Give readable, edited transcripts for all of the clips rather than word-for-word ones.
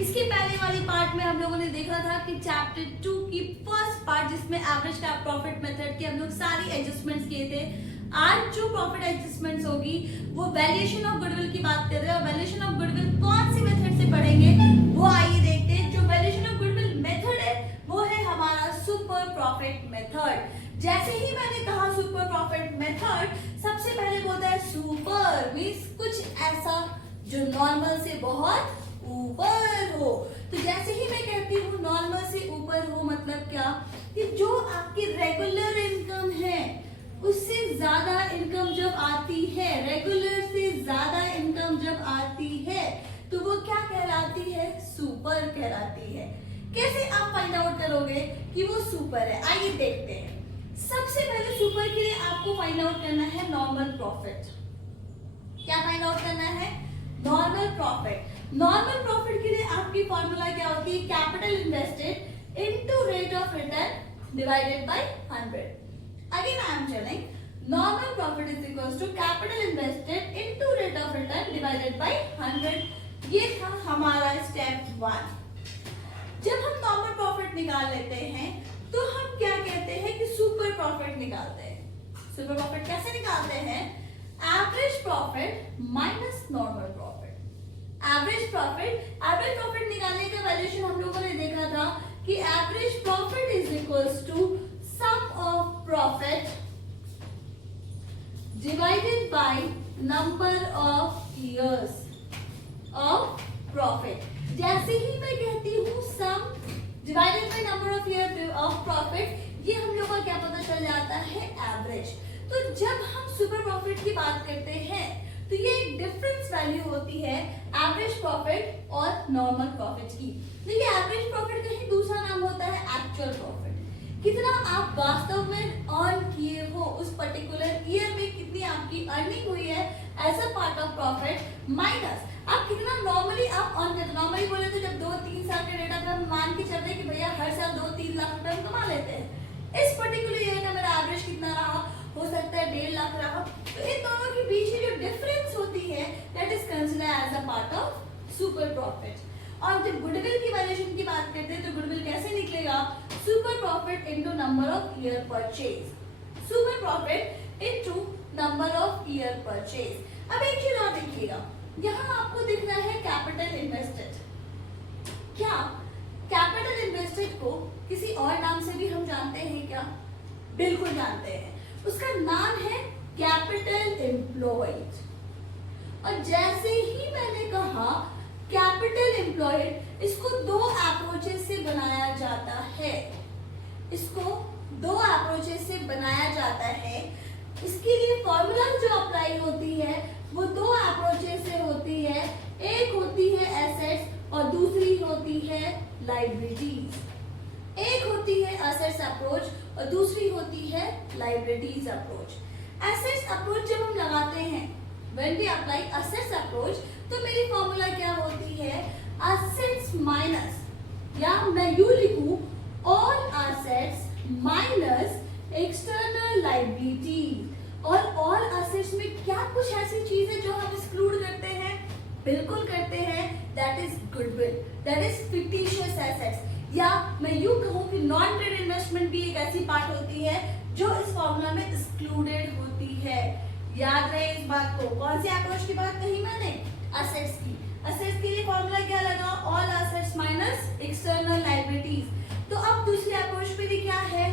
इसके पहले वाली पार्ट में हम लोगों ने देखा था कि चैप्टर 2 की फर्स्ट पार्ट जिसमें एवरेज कैप प्रॉफिट मेथड की हम लोग सारी एडजस्टमेंट्स किए थे। आज जो प्रॉफिट एडजस्टमेंट्स होगी वो वैल्यूएशन ऑफ गुडविल की बात कर रहे हैं और वैल्यूएशन ऑफ गुडविल कौन सी मेथड से पढ़ेंगे वो आइए देखते हैं। जो वैल्यूएशन ऑफ गुडविल मेथड है वो है हमारा सुपर प्रॉफिट मेथड। जैसे ही मैंने कहा सुपर प्रॉफिट मेथड, सबसे पहले बोलता है सुपर मींस कुछ ऐसा जो नॉर्मल से बहुत ऊपर हो। तो जैसे ही मैं कहती हूँ नॉर्मल से ऊपर हो मतलब क्या कि जो आपकी रेगुलर इनकम है उससे ज्यादा इनकम जब आती है, रेगुलर से ज्यादा इनकम जब आती है तो वो क्या कहलाती है? सुपर कहलाती है। कैसे आप फाइंड आउट करोगे कि वो सुपर है? आइए देखते हैं। सबसे पहले सुपर के लिए आपको फाइंड आउट करना है नॉर्मल प्रॉफिट। क्या फाइंड आउट करना है? Normal profit. नॉर्मल प्रॉफिट के लिए आपकी फॉर्मूला क्या होती है? Capital invested into rate of return divided by 100। Again I am telling normal profit is equals to capital invested into rate of return divided by 100। ये था हमारा स्टेप 1। जब हम नॉर्मल प्रॉफिट निकाल लेते हैं तो हम क्या कहते हैं कि सुपर प्रॉफिट निकालते हैं। सुपर प्रॉफिट कैसे निकालते हैं? Average profit minus normal profit. Average profit निकालने का वैल्यूएशन हम लोगों ने देखा था कि average profit is equals to sum of profit divided by number of years of profit. जैसे ही मैं कहती हूँ sum divided by number of year of profit, ये हम लोग को क्या पता चल जाता है? एवरेज। तो जब हम सुपर प्रॉफिट की बात करते हैं तो ये एक डिफरेंस वैल्यू होती है एवरेज प्रॉफिट और नॉर्मल प्रॉफिट की। देखिए एवरेज प्रॉफिट का ही दूसरा नाम होता है एक्चुअल प्रॉफिट। कितना आप वास्तव में अर्न किए हो उस पर्टिकुलर ईयर में, कितनी आपकी अर्निंग हुई है as a part of profit minus आप कितना नॉर्मली आप अर्न करते। नॉर्मली बोले तो जब 2-3 साल के डेटा पे हम मान के चलते कि भैया हर साल 2-3 लाख रुपए हम कमा लेते हैं। इस पर्टिकुलर ईयर का मेरा एवरेज कितना रहा? हो सकता है 1.5 लाख रहा। तो इन दोनों के बीच में जो डिफरेंस होती है that is considered as a part of super profit. और जब गुडविल की वैल्यूएशन की बात करते हैं तो गुडविल कैसे निकलेगा? Super profit into number of year purchase. Super profit into number of year purchase. अब एक चीज और देखिएगा, यहाँ आपको दिख रहा है कैपिटल इन्वेस्टेड। क्या कैपिटल इन्वेस्टेड को किसी और नाम से भी हम जानते हैं क्या? बिल्कुल जानते हैं। उसका नाम है कैपिटल एम्प्लॉयड। और जैसे ही मैंने कहा कैपिटल एम्प्लॉयड, इसको 2 अप्रोचेस से बनाया जाता है। इसको 2 अप्रोचेस से बनाया जाता है। इसके लिए फॉर्मूला जो अप्लाई होती है वो 2 अप्रोचेस से होती है। एक होती है एसेट्स और दूसरी होती है लाइबिलिटीज। एक होती है एसेट्स अप्रोच और दूसरी होती है लाइबिलिटीज अप्रोच। एसेट्स अप्रोच जब हम लगाते हैं, when we apply assets approach, तो मेरी फॉर्मूला क्या होती है? एसेट्स माइनस, या मैं यू लिखूं all assets minus external liability. और ऑल एसेट्स में क्या कुछ ऐसी चीज है जो हम एक्सक्लूड करते हैं? बिल्कुल करते हैं, that is goodwill, that is fictitious assets. या मैं यूं कहूं कि नॉन ट्रेड इन्वेस्टमेंट भी एक ऐसी पार्ट होती है जो इस फॉर्मूला में एक्सक्लूडेड होती है। याद रहे इस बात को। कौन सी अप्रोच की बात कही मैंने? एसेट्स की। एसेट्स के लिए फॉर्मूला क्या लगा? All assets minus external liabilities. तो अब दूसरी अप्रोच पे भी क्या है?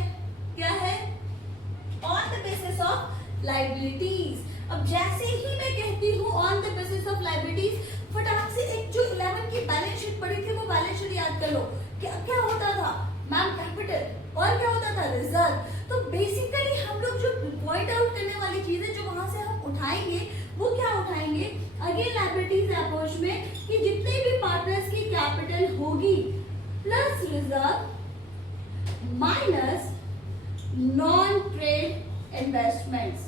क्या है? On the basis of liabilities. अब जैसे ही मैं कहती हूँ on the basis of liabilities, फटाक से एक जो 11 की बैलेंस शीट पढ़ी थी वो बैलेंस शीट याद कर लो। क्या क्या होता था? मैम कैपिटल, और क्या होता था? रिजर्व। तो बेसिकली हम लोग जो पॉइंट आउट करने वाली चीजें जो वहां से हम उठाएंगे वो क्या उठाएंगे? अगेन लायबिलिटीज अप्रोच में कि जितने भी पार्टनर्स की कैपिटल होगी plus reserve minus non trade investments,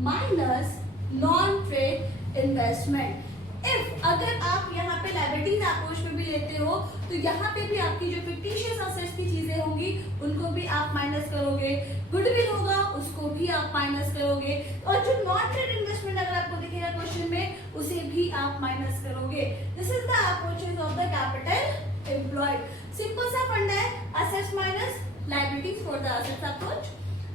minus non trade investment. If अगर आप यहाँ पे लायबिलिटीज अप्रोच में भी लेते हो तो यहाँ पे भी आपकी जो फिक्टिशियस एसेट्स की चीजें होंगी उनको भी आप माइनस करोगे, गुडविल होगा उसको भी आप माइनस करोगे, और जो नॉन ट्रेड इन्वेस्टमेंट अगर आपको दिखेगा क्वेश्चन में उसे भी आप माइनस करोगे। This is the approaches of the capital employed. Simple सा फंडा है, assets minus liabilities for the assets approach.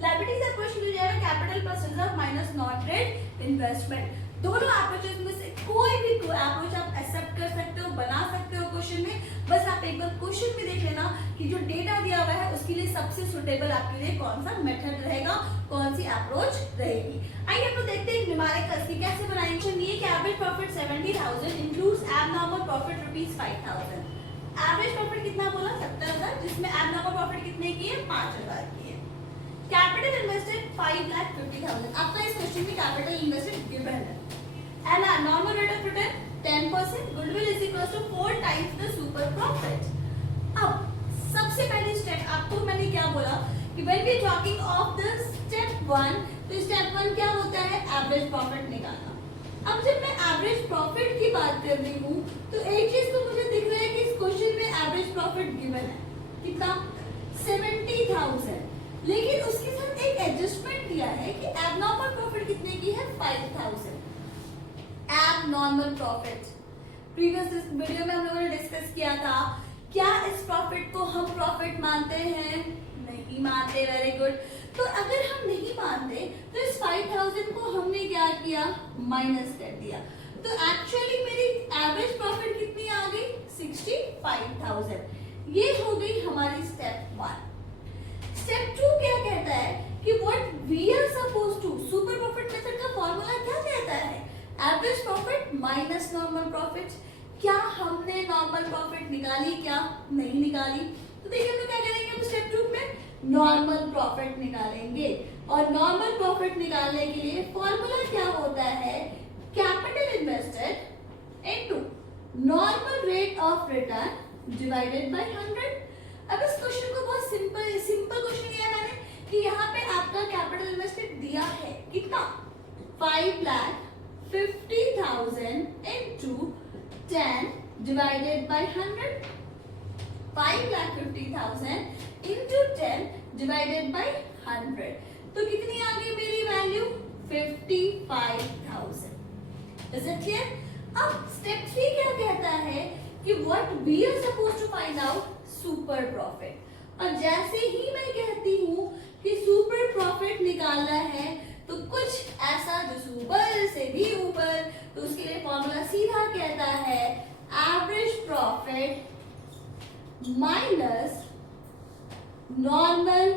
Liabilities approach में जाएगा capital plus reserve minus non trade investment. दोनों अप्रोचेस में से कोई भी अप्रोच आप एक्सेप्ट कर सकते हो, बना सकते हो क्वेश्चन में। बस आप एक बार क्वेश्चन में देख लेना कि जो डेटा दिया हुआ है उसके लिए सबसे सुटेबल आपके लिए कौन सा मेथड रहेगा, कौन सी अप्रोच रहेगी। आइए हम लोग देखते हैं न्यूमेरिकल्स की कैसे बनाएंगे। ये कि average profit 70,000 includes abnormal profit ₹5,000। Average profit कितना बोला? 70,000, जिसमें एबनॉर्मल प्रॉफिट कितने की है? 5,000 की है। Capital invested 5,50,000। आपका इस क्वेश्चन में कैपिटल इन्वेस्टेड गिवन है। And a normal rate of return 10%. Goodwill is equal to 4 times the super profit. अब सबसे पहले स्टेप आपको मैंने क्या बोला कि when we talking of the step 1, तो step 1 क्या होता है? एवरेज प्रॉफिट निकालना। अब जब मैं एवरेज प्रॉफिट की बात कर रही हूँ तो एक चीज तो मुझे दिख रहा है कि इस क्वेश्चन में एवरेज प्रॉफिट गिवन है कितना? 70,000। लेकिन उसके साथ एक एडजस्टमेंट दिया है कि एबनॉर्मल प्रॉफिट कितने की है? 5,000। एबनॉर्मल प्रॉफिट प्रीवियस वीडियो में हम लोगों ने डिस्कस किया था। क्या इस प्रॉफिट को हम प्रॉफिट मानते हैं? नहीं मानते। Very good. तो अगर हम नहीं मानते तो इस 5,000 को हमने क्या किया? माइनस कर दिया। तो एक्चुअली मेरी एवरेज प्रॉफिट कितनी आ गई? 65,000। ये हो गई हमारी स्टेप 1। स्टेप 2 क्या कहता है कि what we are suppose to, super profit method का फॉर्मूला क्या कहता है? Average profit minus normal profit. क्या हमने नॉर्मल प्रॉफिट निकाली? क्या नहीं निकाली? तो देखिए हम लोग क्या करेंगे स्टेप 2 में नॉर्मल प्रॉफिट निकालेंगे। और नॉर्मल प्रॉफिट निकालने के लिए फॉर्मूला क्या होता है? Capital invested into normal rate of return divided by 100। अब इस क्वेश्चन को बहुत सिंपल क्वेश्चन लिया मैंने कि यहाँ पे आपका कैपिटल इन्वेस्टेड दिया है कितना? 5,50,000 into 10 divided by 100. 5,50,000 into 10 divided by 100. तो कितनी आ गई मेरी वैल्यू? 55,000. Is it clear? अब स्टेप 3 क्या कहता है कि what we are supposed to find out super profit. और जैसे ही मैं कहती हूँ कि सुपर प्रॉफिट निकालना है तो कुछ ऐसा जो सुपर से भी ऊपर, तो उसके लिए फॉर्मूला सीधा कहता है average profit minus normal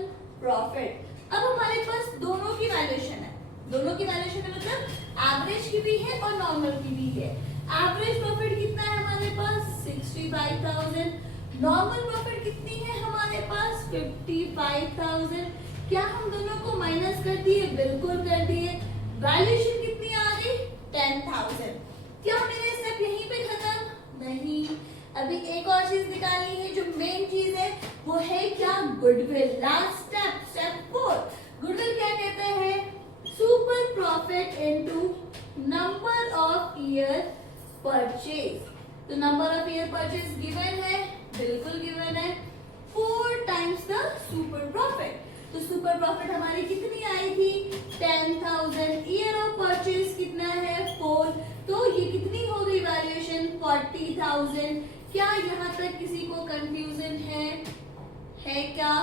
profit. अब हमारे पास दोनों की वैल्यूएशन है। दोनों की वैल्यूएशन मतलब एवरेज की भी है और नॉर्मल की भी है। एवरेज प्रॉफिट कितना है हमारे पास? 65,000। नॉर्मल प्रॉफिट कितनी है हमारे पास? 55,000। क्या हम दोनों को माइनस कर दिए? बिल्कुल कर दिए। वैल्यूएशन कितनी आ गई? 10,000। क्या मेरे स्टेप यहीं पे खत्म? नहीं, अभी एक और चीज निकालनी है। जो मेन चीज है वो है क्या? Goodwill. Last step, step 4। Goodwill क्या कहते हैं? Super profit into number of year purchase. तो number of year purchase given है, बिल्कुल गिवन है, 4 टाइम्स द सुपर प्रॉफिट। तो सुपर प्रॉफिट हमारी कितनी आई थी? 10,000। ईयर ऑफ परचेज कितना है? 4। तो ये कितनी हो गई वैल्यूएशन? 40,000। क्या यहाँ तक किसी को कंफ्यूजन है? है क्या?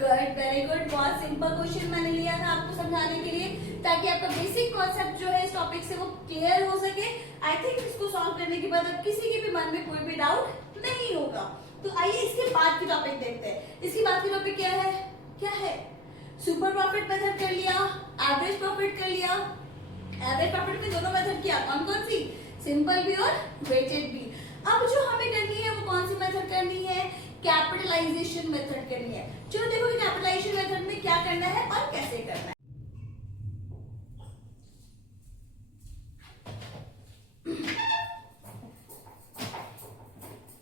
Good, very good. बहुत सिंपल क्वेश्चन मैंने लिया था आपको समझाने के लिए ताकि आपका बेसिक कॉन्सेप्ट जो है इस टॉपिक से वो क्लियर हो सके। आई थिंक इसको सॉल्व करने के बाद अब किसी के भी मन में कोई भी डाउट नहीं होगा। तो आइए इसके बाद की टॉपिक देखते हैं। इसके बाद की टॉपिक क्या है? क्या है? सुपर प्रॉफिट मेथड कर लिया, एवरेज प्रॉफिट कर लिया। एवरेज प्रॉफिट में दोनों मेथड किया, कौन कौन सी? सिंपल भी और वेटेड भी। अब जो हमें करनी है वो कौन सी मेथड करनी है? कैपिटलाइजेशन मेथड करनी है। चलो देखो कैपिटलाइजेशन मेथड में क्या करना है और कैसे करना है।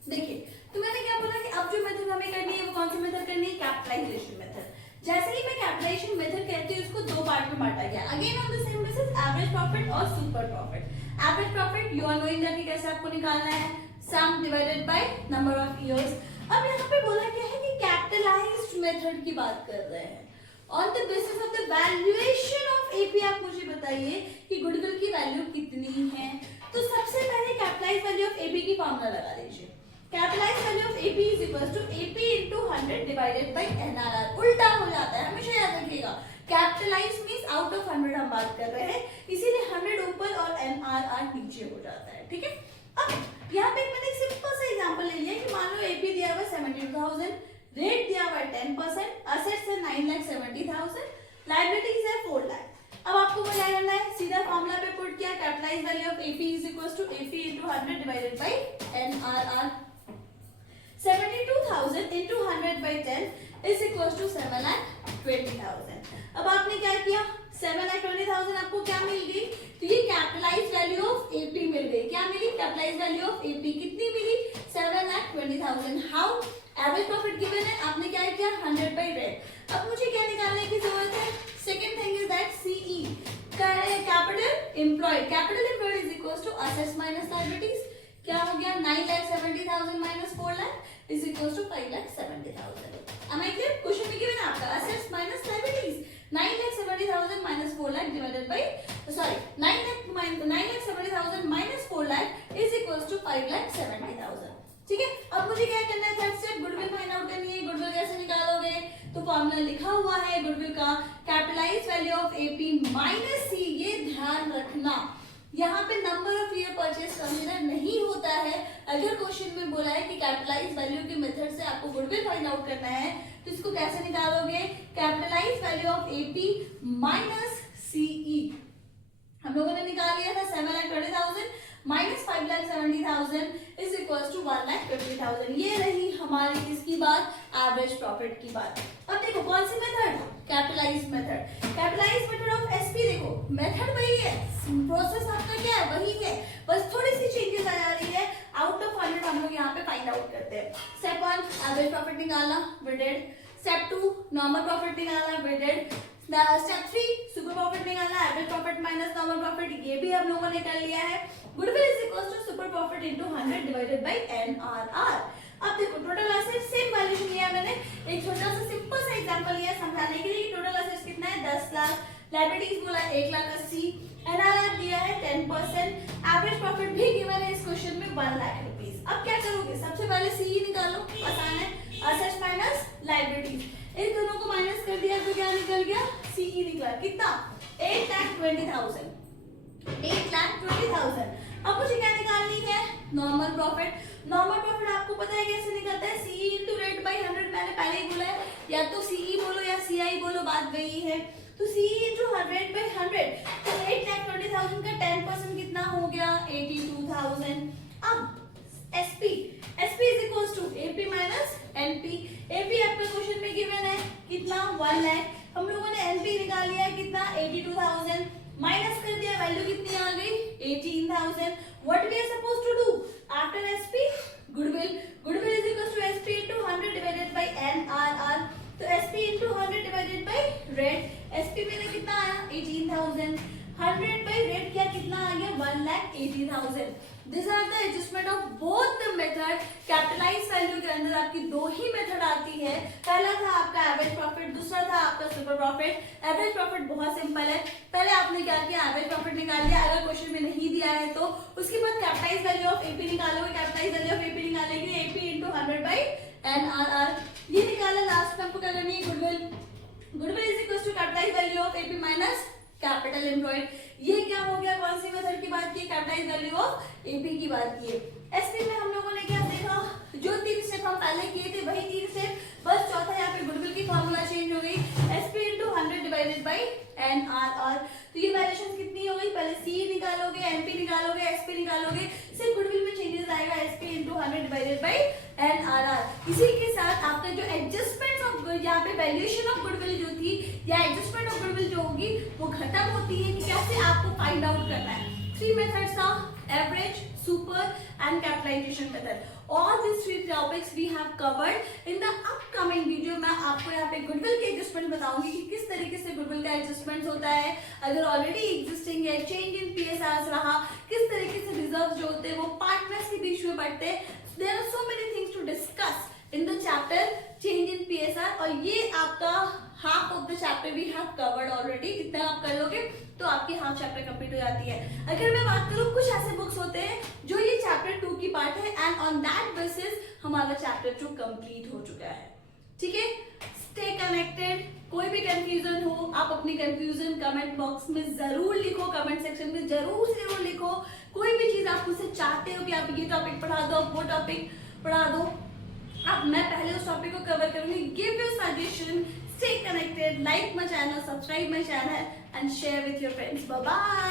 देखिए, तो मैंने क्या बोला कि अब जो मेथड हमें करनी है वो कौन सी मेथड करनी है? Capitalisation method. जैसे ही मैं कैपिटलाइजेशन मेथड कहती हूँ इसको दो पार्ट में बांटा गया। Again on the same basis average profit और super profit. Average profit you are knowing that कैसे आपको निकालना है? Sum divided by number of years. अब यहाँ पे बोला क्या है कि कैपिटलाइज्ड मेथड की बात कर रहे हैं। On the basis of the valuation of AP आप मुझे बताइए कि गुडविल की वैल्यू कितनी है। तो सबसे फॉर्मूला लगा लीजिए, capitalise value of AP is equal to AP into 100 divided by NRR. उल्टा हो जाता है, हमेशा याद रखिएगा, कैपिटलाइज मींस आउट ऑफ 100 हम बात कर रहे हैं, इसीलिए 100 ऊपर और एनआरआर नीचे हो जाता है, ठीक है। अब यहाँ पे मैंने एक सिंपल सा एग्जांपल ले लिया कि मान लो एपी दिया हुआ 72,000, रेट दिया हुआ 10%, असेट्स है 9,70,000, लायबिलिटीज है 4 लाख। अब आपको क्या करना है, सीधा फॉर्मूला पे पुट किया, capitalise value of AP is equal to AP into 100 divided by NRR. 72,000 into 100 by 10 is equals to 7,20,000। अब आपने क्या किया, 7,20,000 आपको क्या मिल गई, तो ये कैपिटलाइज वैल्यू ऑफ एपी मिल गई। क्या मिली, कैपिटलाइज वैल्यू ऑफ एपी कितनी मिली, 7,20,000। हाउ, एवरेज प्रॉफिट गिवन है, आपने क्या किया 100 by रेट। अब मुझे क्या निकालने की जरूरत है, second thing is that CE, capital employed. Capital employed is equal to assets minus liabilities. क्या हो गया, 9,70,000 minus 4 lakh is equal to 5,70,000। Am I clear? Question में गिवन है आपका assets minus liabilities, 9,70,000 minus 4 lakh divided by 9,70,000 minus 4 lakh is equal to 5,70,000। ठीक है, अब मुझे क्या करना है, third step goodwill find out करनी है। गुडविल कैसे निकालोगे, तो फॉर्मूला लिखा हुआ है गुडविल का, capitalise value of AP minus C. ये ध्यान रखना, यहाँ पे number of year purchase consider नहीं होता है। अगर क्वेश्चन में बोला है कि कैपिटलाइज वैल्यू के मेथड से आपको गुडविल फाइंड आउट करना है, तो इसको कैसे निकालोगे, capitalise value of AP minus CE. हम लोगों ने निकाल लिया था 7,20,000 माइनस 5,70,000 इज इक्वल टू 1,50,000। ये रही हमारी इसकी बात, एवरेज प्रॉफिट की बात। अब देखो कौन सी method, capitalise method. Capitalise method of SP, देखो मेथड वही है, प्रोसेस आपका क्या है वही है, बस थोड़ी सी चेंजेस आ जा रही है। आउट ऑफ 100 हम लोग यहाँ पे फाइंड आउट करते हैं। स्टेप 1 एवरेज प्रॉफिट निकालना, we did. Step 2 normal profit निकालना, we did. Step 3 super profit निकालना, average profit minus normal profit, ये भी हम लोगों ने कर लिया है। Goodwill is equal to super profit into 100 divided by NRR. अब देखो टोटल असेट्स सेम वैल्यूएशन लिया मैंने, एक छोटा सा सिंपल सा एग्जांपल लिया समझाने के लिए कि टोटल असेट्स कितना है 10 लाख, लायबिलिटीज बोला 1,80,000, एनआरआर दिया है 10%, एवरेज प्रॉफिट भी गिवन है इस क्वेश्चन में 1 लाख रुपीस। अब क्या करोगे, सबसे पहले सीई निकालो, आसान है, असेट्स माइनस लायबिलिटीज, इन दोनों को माइनस कर दिया तो क्या निकल गया, सीई निकला कितना, 8,20,000, 8,20,000। अब मुझे क्या निकालनी है, नॉर्मल प्रॉफिट। नॉर्मल प्रॉफिट आपको पता है कैसे निकलता है, सीई इंटू रेट बाई 100, मैंने पहले ही बोला है, या तो सीई बोलो या सीआई बोलो, बात वही है। तो सीई इंटू 100 बाई 100, तो 8,20,000 का 10% कितना हो गया, 82,000। अब SP, SP is equal to AP minus NP. AP आपका क्वेश्चन में गिवन है कितना, 1 लाख, हम लोगों ने एनपी निकाल लिया कितना, 82,000, माइनस कर दिया, वैल्यू कितनी आ गई, 18,000। What we are suppose to do after SP, goodwill. Goodwill is equal to SP into 100 divided by NRR, तो SP into 100 divided by rate. SP में कितना आया, 18,000, 100 बाय रेट क्या कितना आ गया, 1,80,000। This are the adjustment of both the method. Capitalise value के अंदर आपकी दो ही मेथड आती है, पहला था आपका एवरेज प्रॉफिट, दूसरा था आपका सुपर प्रॉफिट। एवरेज प्रॉफिट बहुत सिंपल है, पहले आपने क्या किया, एवरेज प्रॉफिट निकाल लिया, अगर क्वेश्चन में नहीं दिया है तो उसके बाद कैपिटलाइज वैल्यू ऑफ एपी निकालोगे। कैपिटलाइज वैल्यू ऑफ एपी निकालने के लिए एपी इंटू 100 बाई एनआरआर, ये निकाला। लास्ट में आपको क्या करनी है, goodwill. Goodwill is equal to capitalise value of AP minus capital employed. ये क्या हो गया, कौन सी मेथड की बात की, कैपिटलाइज वैल्यू ऑफ एपी की बात की है। एसपी में हम लोगों ने क्या देखा, जो 3 स्टेप हम पहले किए थे वही 3 स्टेप, बस चौथा यहाँ पे गुडविल की फॉर्मूला चेंज हो गई, SP into 100 divided by NRR. तो ये वैल्यूएशन कितनी हो गई, पहले सी निकालोगे, एनपी निकालोगे, एसपी निकालोगे, सिर्फ गुडविल में चेंजेस आएगा, SP into 100 divided by NRR. इसी के साथ आपका जो एडजस्टमेंट ऑफ यहाँ पे वैल्यूएशन ऑफ गुडविल जो थी या एडजस्टमेंट ऑफ गुडविल जो होगी वो खत्म होती है कि कैसे आपको फाइंड आउट करना है। 3 मेथड्स था, average, super and capitalisation method. All these 3 topics we have covered in the upcoming video। मैं आपको यहाँ पे गुडविल के एडजस्टमेंट बताऊंगी कि किस तरीके से गुडविल का एडजस्टमेंट होता है, अगर ऑलरेडी एग्जिस्टिंग है, चेंज इन पीएसआर रहा, किस तरीके से रिजर्व जो होते हैं वो पार्टनर्स के बीच में बढ़ते हैं। There are so many things to discuss in the chapter change in PSR, और ये आपका हाफ ऑफ द चैप्टर भी हैव कवर्ड ऑलरेडी। इतना आप कर लोगे तो आपकी हाफ चैप्टर कंप्लीट हो जाती है। अगर मैं बात करूँ, कुछ ऐसे बुक्स होते हैं जो ये चैप्टर 2 की पार्ट है एंड हमारा चैप्टर 2 कंप्लीट हो चुका है। ठीक है, स्टे कनेक्टेड। कोई भी कंफ्यूजन हो आप अपनी कंफ्यूजन कमेंट बॉक्स में जरूर लिखो, कमेंट सेक्शन में जरूर लिखो। कोई भी चीज आप मुझसे चाहते हो कि आप ये टॉपिक पढ़ा दो, आप वो टॉपिक पढ़ा दो, अब मैं पहले उस टॉपिक को कवर करूंगी। Give your suggestion, stay connected, like my channel, subscribe my channel and share with your friends. Bye bye.